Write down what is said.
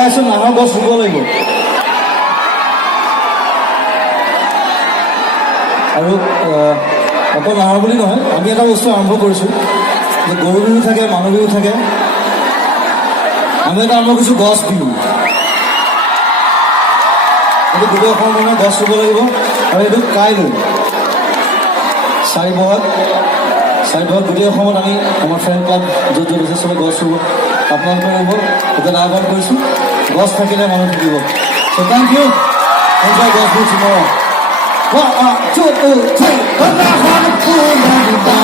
কৈ আছো নাহৰ গছ ৰুব লাগিব। আৰু অকল নাহৰ বুলি নহয়, আমি এটা বস্তু আৰম্ভ কৰিছোঁ যে গৰু বিহু থাকে, মানুহ বিহু থাকে, আমি এটা আৰম্ভ কৰিছোঁ গছ বিহু। এইটো গোটেই অসমৰ মানুহে গছ ৰুব লাগিব। আৰু এইটো কাইলৈ 4 বহাগ গোটেই অসমত আমি আমাৰ ফ্ৰেণ্ড ক্লাব য'ত য'ত আছে চবে গছ ৰুব, আপোনালোকে ৰুব। এতিয়া আহ্বান কৰিছোঁ, গছ থাকিলে মানুহ থাকিব। চ' থেংক ইউ। এনজয় গছ ৰুব tomorrow. 1, 2, 3.